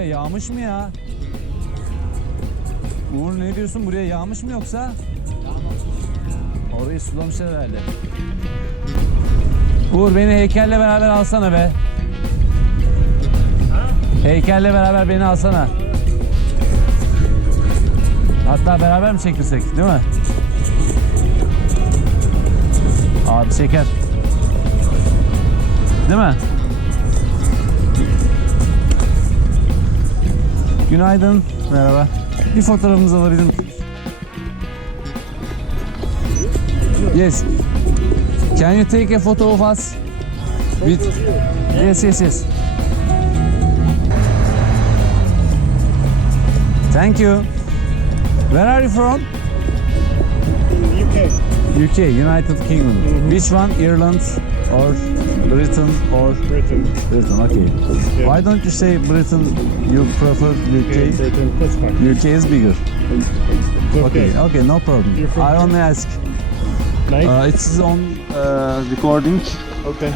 buraya yağmış mı ya? Uğur ne diyorsun buraya yağmış mı yoksa? Orayı sulamışlar herhalde. Uğur beni heykelle beraber alsana be. Heykelle beraber beni alsana. Hatta beraber mi çekilsek değil mi? Abi çeker. Değil mi? Günaydın. Merhaba. Bir fotoğrafımızı alabilir? Yes. Can you take a photo of us? With... Yes, yes, yes. Thank you. Where are you from? UK. United Kingdom. Which one? Ireland or Britain or Britain. Britain? Okay. Why don't you say Britain? You prefer UK? Britain. That's fine. UK is bigger. Okay. Okay, okay, no problem. I only ask. Uh, it's on uh, recording. okay.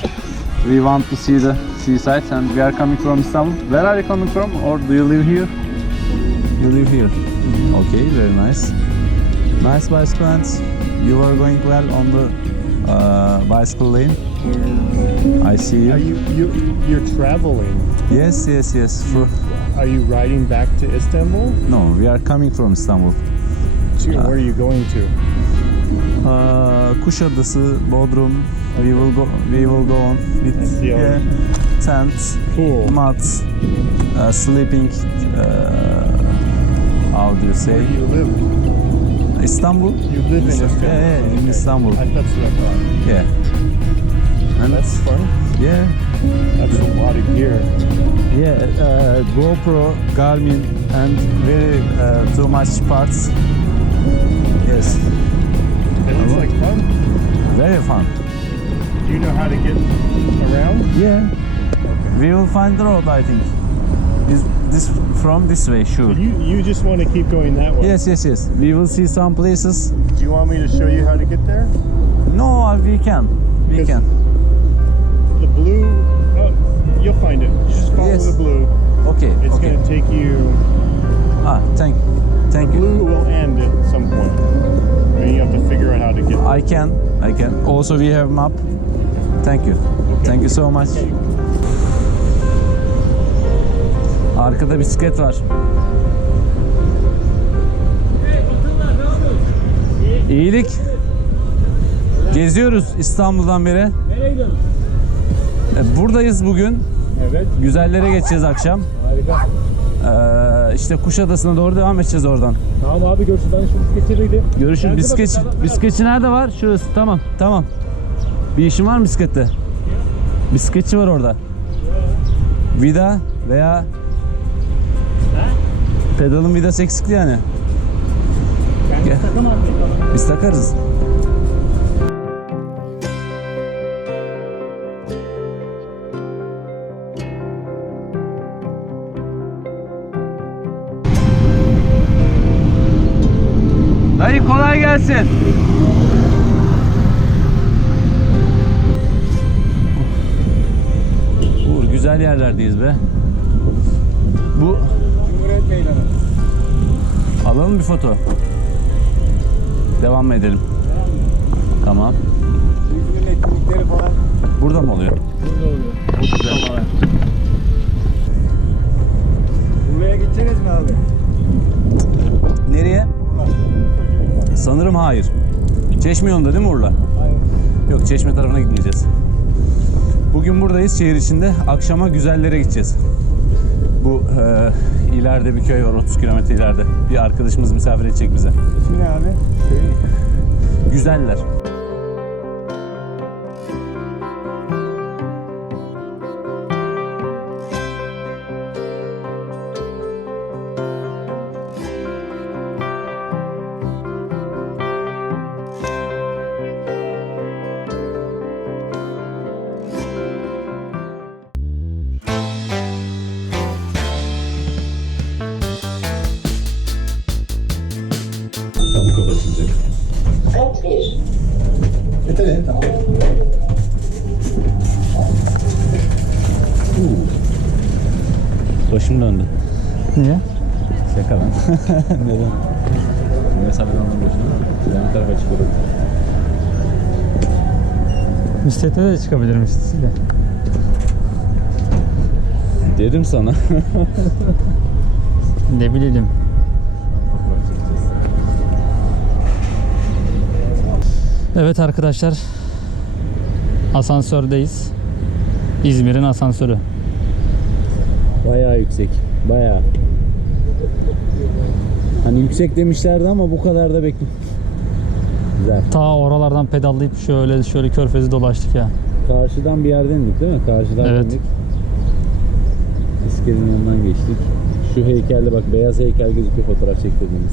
We want to see the seaside and we are coming from Istanbul. Where are you coming from or do you live here? You live here. Okay, very nice. Nice bicycle you are going well on the uh, bicycle lane. I see Are you. you you you're traveling? Yes, yes, yes. For, Are you riding back to Istanbul? no, we are coming from Istanbul. To, where are you going to? Uh, Kuşadası, Bodrum. We will go. We will go on with yeah, tent, Cool. mat, uh, sleeping. Uh, how do you say? Where do you live? Istanbul. You live in Istanbul. Yeah, yeah, in Okay. Istanbul. I, that's what I thought. Yeah. And That's fun. yeah, That's a lot of gear. yeah. Uh, GoPro, Garmin, and very uh, too much parts. Yes, It looks like fun. very fun. Do you know how to get around? Yeah. We will find the road, I think. Is this from this way, sure. You you just want to keep going that way. Yes, yes, yes. We will see some places. Do you want me to show you how to get there? No, uh, we can. We can. The blue. Oh, you'll find it. Just follow Yes. the blue. Okay. It's okay. going to take you. Ah, thank, thank you. Blue will end at some point, and you have to figure out how to get. I can. I can. Also, we have map. Thank you. Thank you so much. Arkada bisiklet var. İyilik. Geziyoruz İstanbul'dan beri. Nereye gidiyorsun? Buradayız bugün. Evet. Güzellere geçeceğiz akşam. Harika. Ee, işte Kuşadası'na doğru devam edeceğiz oradan. Tamam abi görüşürüz. Ben şu bisikletçiydim. Görüşürüz. Bisiklet, bisikletçi nerede var? Şurası. Tamam. Tamam. Bir işin var mı bisiklette? Bisikletçi var orada. Vida veya pedalın vidası eksikti yani. Ben Gel. Biz takarız. Dayı kolay gelsin. Uğur güzel yerlerdeyiz be. Bu. Alalım bir foto. Devam mı edelim? Tamam. İzmir'in etkinlikleri falan Burada mı oluyor? burada oluyor. Bu güzel. Buraya gideceğiz mi abi? Nereye? Sanırım hayır. Çeşme yolunda değil mi Urla? Hayır. Yok Çeşme tarafına gitmeyeceğiz. Bugün buradayız şehir içinde. Akşama güzellere gideceğiz. Bu e, ileride bir köy var 30 kilometre ileride. Bir arkadaşımız misafir edecek bize. İsmi ne abi? Köyün Güzeller. Başım döndü. Niye? Şaka lan. Neden? Ondan boşuna ama. Yan tarafa çıkıyorum. Bisiklete de çıkabilirmiş size. Dedim sana. Ne bileyim. Evet arkadaşlar. Asansördeyiz. İzmir'in asansörü. Bayağı yüksek. Bayağı. Hani yüksek demişlerdi ama bu kadar da bekle. Güzel. Ta oralardan pedallayıp şöyle şöyle körfezi dolaştık ya. Karşıdan bir yerden indik değil mi? Karşıdan Evet. indik. İskelenin yanından geçtik. Şu heykelde bak beyaz heykel gözüküyor fotoğraf çektirdiğimiz.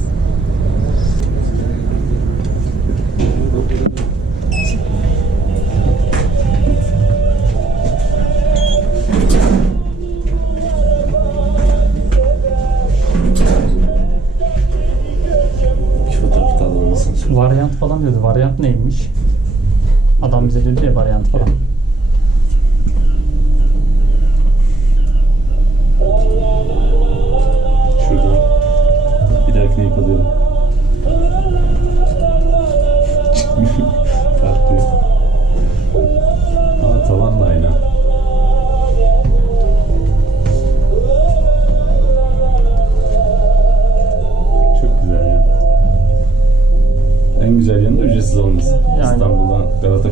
Diyordu. Varyant neymiş? Adam bize dedi ya varyant falan.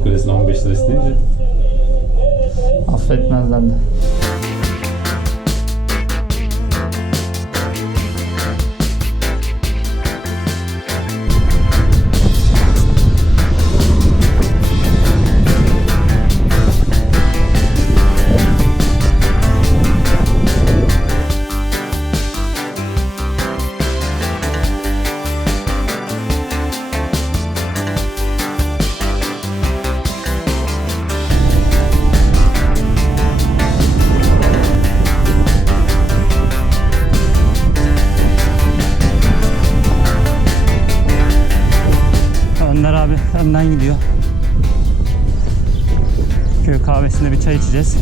Kulesi'ne 15 lira isteyince. Affetmezler de. Önden gidiyor. Köy kahvesinde bir çay içeceğiz.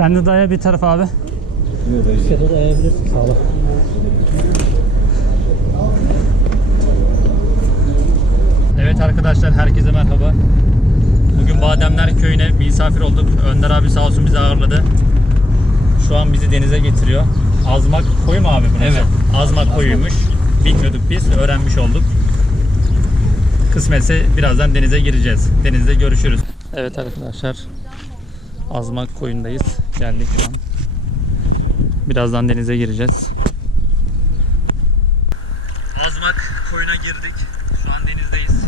Sen de daya bir tarafa abi. Ya da dayayabilirsin. Sağ ol. Evet arkadaşlar herkese merhaba. Bugün Bademler Köyü'ne misafir olduk. Önder abi sağ olsun bizi ağırladı. Şu an bizi denize getiriyor. Azmak koyu mu abi burası? Evet. Azmak koyuymuş. Bilmiyorduk biz. Öğrenmiş olduk. Kısmetse birazdan denize gireceğiz. Denizde görüşürüz. Evet arkadaşlar. Azmak koyundayız. Geldik şu an. Birazdan denize gireceğiz. Azmak koyuna girdik. Şu an denizdeyiz.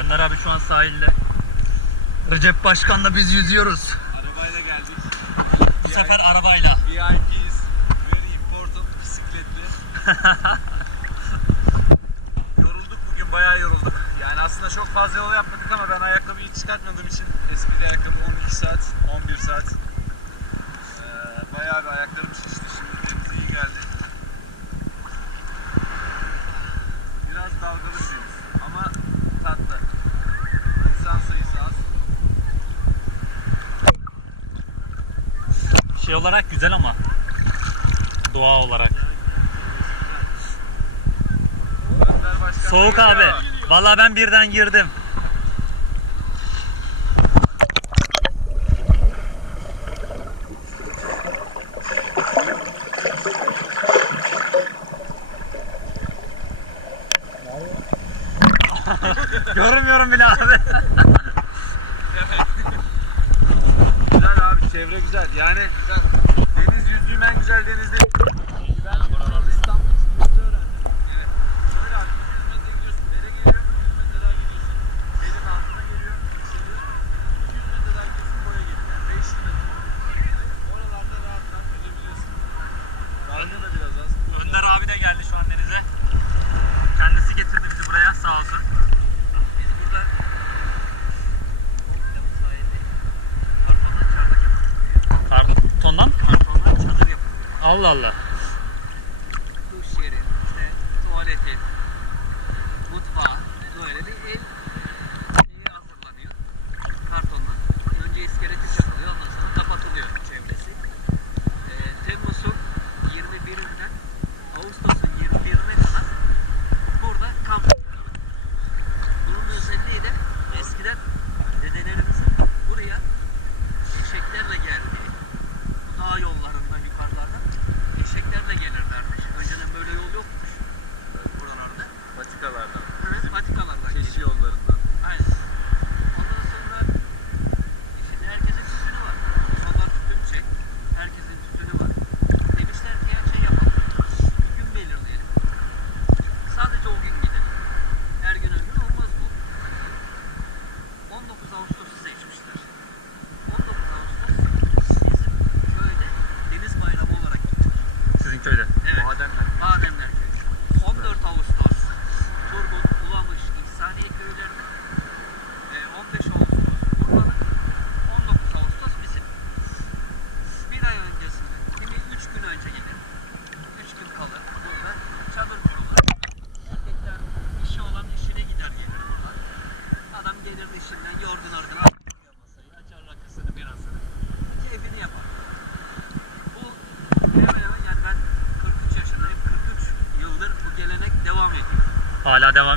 Önder abi şu an sahilde. Recep Başkan'la biz yüzüyoruz. Arabayla geldik. Bu sefer arabayla. VIP'yiz. Very important bisikletli. yorulduk bugün bayağı yorulduk. Yani aslında çok fazla yol yapmadık ama ben ayakkabıyı çıkartmadığım için eski bir ayakkabı 12 saat, 11 saat. Ee, bayağı bir ayaklarım şişti. Şimdi deniz iyi geldi. Biraz dalgalı deniz ama tatlı. İnsan sayısı az. Şey olarak güzel ama. Doğa olarak. Soğuk abi. Vallahi ben birden girdim. Görmüyorum bile abi. Güzel abi çevre güzel. Yani deniz yüzdüğüm en güzel deniz değil. Ben İstanbul Spor'da öğrendim. Evet. Şöyle abi 100 metre gidiyorsun. Dere geliyor. 100 metre daha gidiyorsun. Derin altına geliyor. Yükseliyor. 200 metre daha gidiyorsun boya geliyor. Yani 500 metre. Oralarda rahat rahat gidebiliyorsun. Dalga da biraz az. Önder abi de Allah Allah.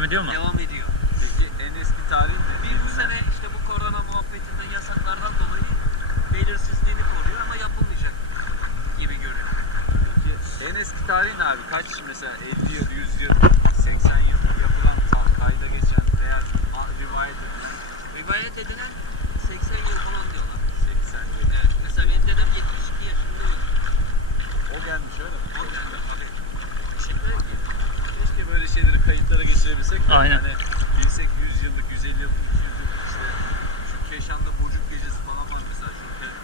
Ediyor mu? Devam ediyor. Peki en eski tarih ne? Bir bu sene işte bu korona muhabbetinden yasaklardan dolayı belirsizliğini koruyor ama yapılmayacak gibi görünüyor. Peki en eski tarih ne abi? Kaç mesela 50 yıl, 100 yıl, 80 yıl yapılan kayda geçen veya rivayet edilen Rivayet edilen 80 yıl falan diyorlar. 80 yıl. Evet. Mesela benim dedem 72 yaşında öldü. O gelmiş öyle mi? O geldi abi. Teşekkür ederim. Keşke böyle şeyleri kayıtlara geçirebilsek de Aynen. hani bilsek 100 yıllık, 150 yıllık, 200 yıllık işte şu Keşan'da Bocuk Gecesi falan var mesela şu He-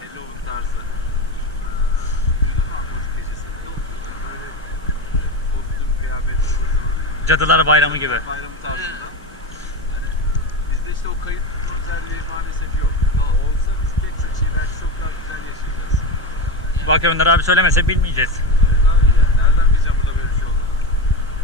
Halloween tarzı. Gecesi? Böyle e, kostüm, kıyafet, ıvır zıvır. Cadılar Bayramı gibi. Bayramı tarzında. Hani bizde işte o kayıt özelliği maalesef yok. Olsa biz tek şey belki çok daha güzel yaşayacağız. Bak Önder abi söylemese bilmeyeceğiz.